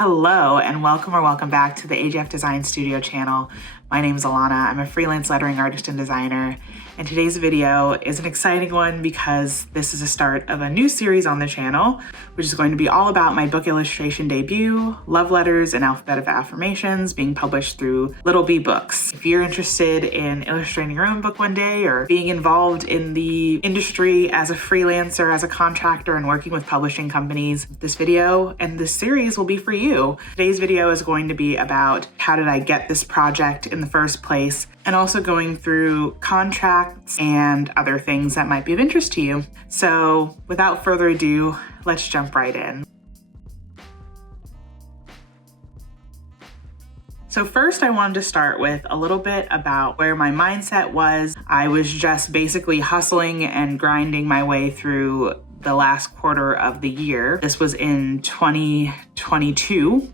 Hello and welcome back to the AGF Design Studio channel. My name is Alana. I'm a freelance lettering artist and designer, and today's video is an exciting one because this is the start of a new series on the channel, which is going to be all about my book illustration debut, Love Letters, and Alphabet of Affirmations, being published through Little Bee Books. If you're interested in illustrating your own book one day or being involved in the industry as a freelancer, as a contractor, and working with publishing companies, this video and this series will be for you. Today's video is going to be about how did I get this project in the first place, and also going through contracts and other things that might be of interest to you. So without further ado, let's jump right in. So first, I wanted to start with a little bit about where my mindset was. I was just basically hustling and grinding my way through the last quarter of the year. This was in 2022,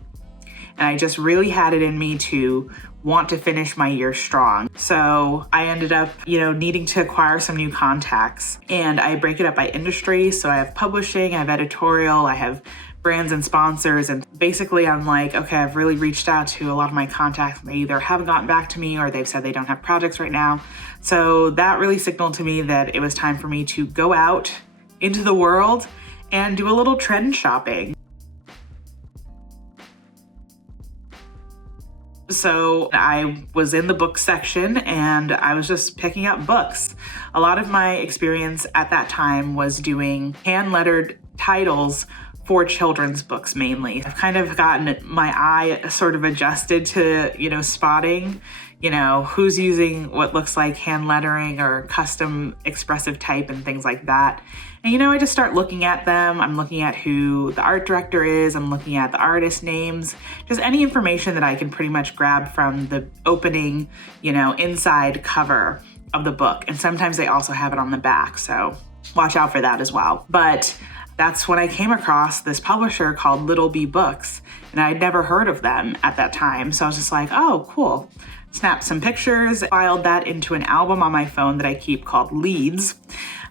and I just really had it in me to want to finish my year strong. So I ended up, needing to acquire some new contacts, and I break it up by industry. So I have publishing, I have editorial, I have brands and sponsors. And basically I'm like, okay, I've really reached out to a lot of my contacts, and they either haven't gotten back to me or they've said they don't have projects right now. So that really signaled to me that it was time for me to go out into the world and do a little trend shopping. So I was in the book section and I was just picking up books. A lot of my experience at that time was doing hand-lettered titles for children's books mainly. I've kind of gotten my eye sort of adjusted to, spotting, who's using what looks like hand lettering or custom expressive type and things like that. And I just start looking at them. I'm looking at who the art director is. I'm looking at the artist names, just any information that I can pretty much grab from the opening, inside cover of the book. And sometimes they also have it on the back, so watch out for that as well. But that's when I came across this publisher called Little Bee Books, and I'd never heard of them at that time. So I was just like, oh, cool. Snapped some pictures, filed that into an album on my phone that I keep called Leads,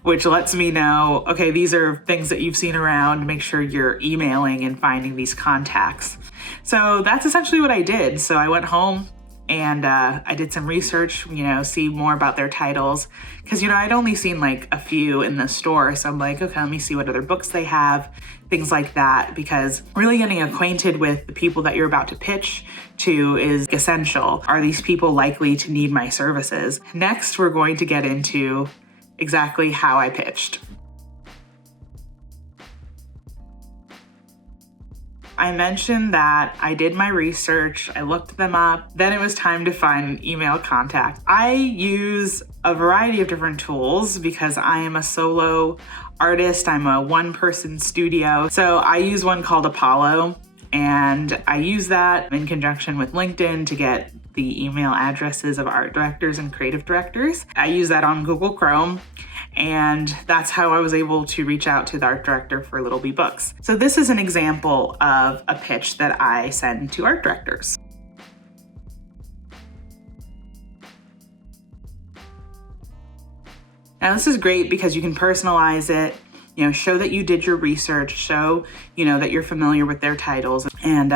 which lets me know, okay, these are things that you've seen around. Make sure you're emailing and finding these contacts. So that's essentially what I did. So I went home and I did some research, see more about their titles. Because, I'd only seen like a few in the store. So I'm like, okay, let me see what other books they have, things like that. Because really getting acquainted with the people that you're about to pitch to is essential. Are these people likely to need my services? Next, we're going to get into exactly how I pitched. I mentioned that I did my research, I looked them up, then it was time to find an email contact. I use a variety of different tools because I am a solo artist, I'm a one-person studio. So I use one called Apollo, and I use that in conjunction with LinkedIn to get the email addresses of art directors and creative directors. I use that on Google Chrome. And that's how I was able to reach out to the art director for Little Bee Books. So this is an example of a pitch that I send to art directors. Now this is great because you can personalize it, show that you did your research, show, that you're familiar with their titles, and,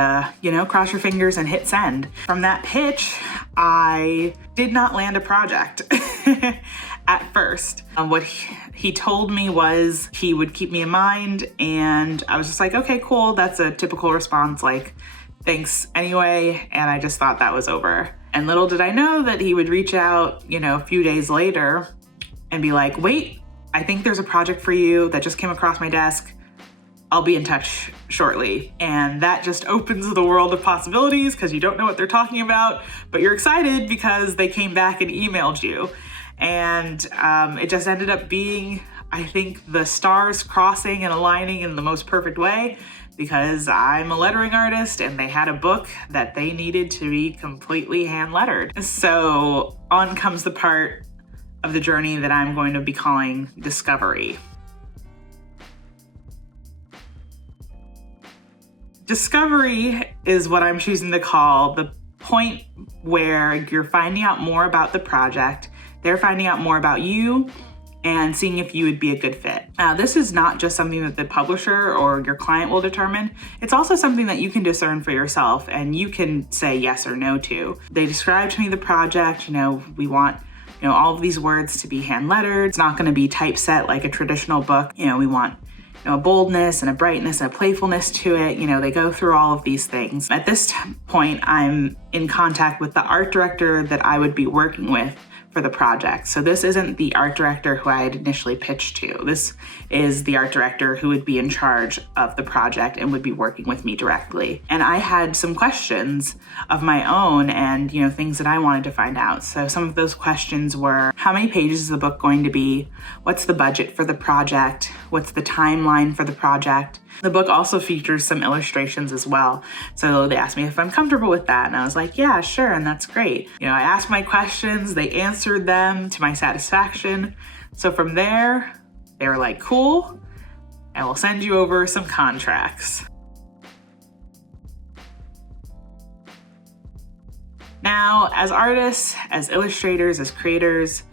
cross your fingers and hit send. From that pitch, I did not land a project at first. What he told me was he would keep me in mind, and I was just like, okay, cool. That's a typical response, like, thanks anyway. And I just thought that was over. And little did I know that he would reach out, a few days later and be like, wait, I think there's a project for you that just came across my desk. I'll be in touch shortly. And that just opens the world of possibilities because you don't know what they're talking about, but you're excited because they came back and emailed you. And it just ended up being, I think, the stars crossing and aligning in the most perfect way, because I'm a lettering artist and they had a book that they needed to be completely hand lettered. So on comes the part of the journey that I'm going to be calling discovery. Discovery is what I'm choosing to call the point where you're finding out more about the project, they're finding out more about you, and seeing if you would be a good fit. Now, this is not just something that the publisher or your client will determine. It's also something that you can discern for yourself and you can say yes or no to. They described to me the project, we want all of these words to be hand lettered. It's not going to be typeset like a traditional book. We want a boldness and a brightness and a playfulness to it. They go through all of these things. At this point, I'm in contact with the art director that I would be working with for the project. So this isn't the art director who I had initially pitched to. This is the art director who would be in charge of the project and would be working with me directly. And I had some questions of my own and, things that I wanted to find out. So some of those questions were, how many pages is the book going to be? What's the budget for the project? What's the timeline for the project? The book also features some illustrations as well. So they asked me if I'm comfortable with that. And I was like, yeah, sure. And that's great. I asked my questions, they answered them to my satisfaction. So from there, they were like, cool, I will send you over some contracts. Now, as artists, as illustrators, as creators,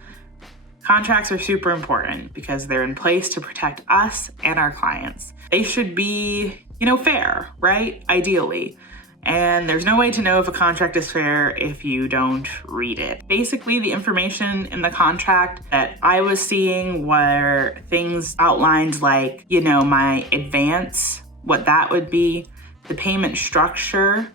contracts are super important because they're in place to protect us and our clients. They should be, fair, right? Ideally. And there's no way to know if a contract is fair if you don't read it. Basically, the information in the contract that I was seeing were things outlined like, my advance, what that would be, the payment structure.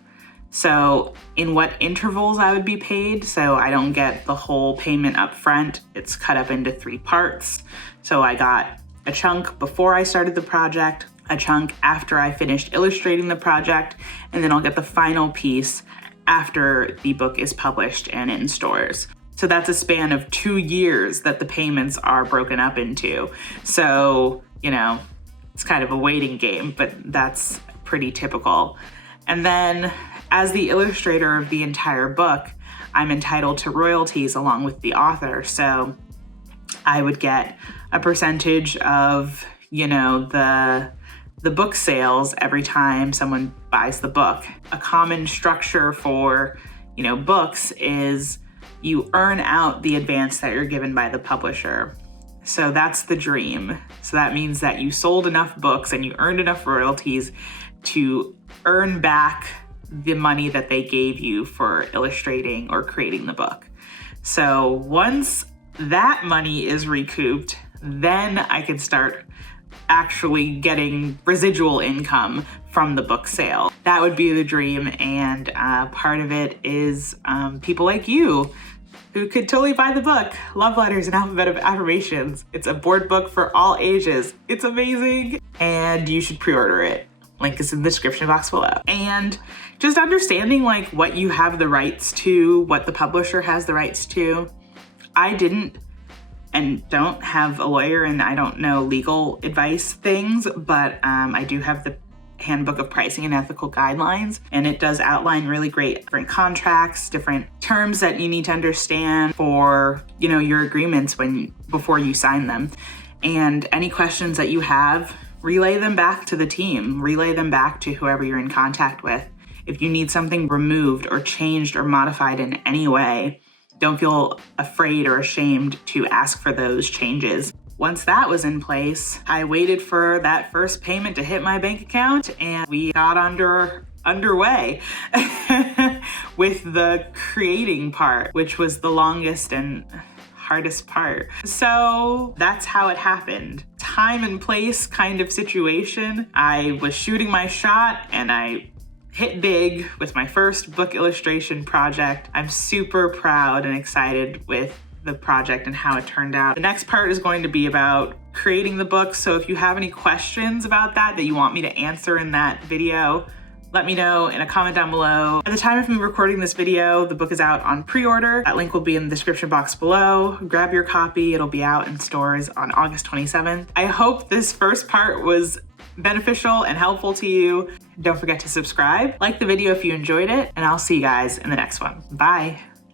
So in what intervals I would be paid. So I don't get the whole payment up front. It's cut up into 3 parts. So I got a chunk before I started the project, a chunk after I finished illustrating the project, and then I'll get the final piece after the book is published and in stores. So that's a span of 2 years that the payments are broken up into. So, it's kind of a waiting game, but that's pretty typical. And then as the illustrator of the entire book, I'm entitled to royalties along with the author. So I would get a percentage of, the book sales every time someone buys the book. A common structure for, books is you earn out the advance that you're given by the publisher. So that's the dream. So that means that you sold enough books and you earned enough royalties to earn back the money that they gave you for illustrating or creating the book. So once that money is recouped, then I can start actually getting residual income from the book sale. That would be the dream, and part of it is people like you who could totally buy the book, Love Letters, an Alphabet of Affirmations. It's a board book for all ages. It's amazing, and you should pre-order it. Link is in the description box below. And just understanding what you have the rights to, what the publisher has the rights to. I didn't and don't have a lawyer and I don't know legal advice things, but I do have the Handbook of Pricing and Ethical Guidelines, and it does outline really great different contracts, different terms that you need to understand for, your agreements before you sign them. And any questions that you have, relay them back to the team, relay them back to whoever you're in contact with. If you need something removed or changed or modified in any way, don't feel afraid or ashamed to ask for those changes. Once that was in place, I waited for that first payment to hit my bank account and we got underway with the creating part, which was the longest and hardest part. So that's how it happened. Time and place kind of situation. I was shooting my shot and I hit big with my first book illustration project. I'm super proud and excited with the project and how it turned out. The next part is going to be about creating the book. So if you have any questions about that you want me to answer in that video, let me know in a comment down below. At the time of me recording this video, the book is out on pre-order. That link will be in the description box below. Grab your copy. It'll be out in stores on August 27th. I hope this first part was beneficial and helpful to you. Don't forget to subscribe, like the video if you enjoyed it, and I'll see you guys in the next one. Bye.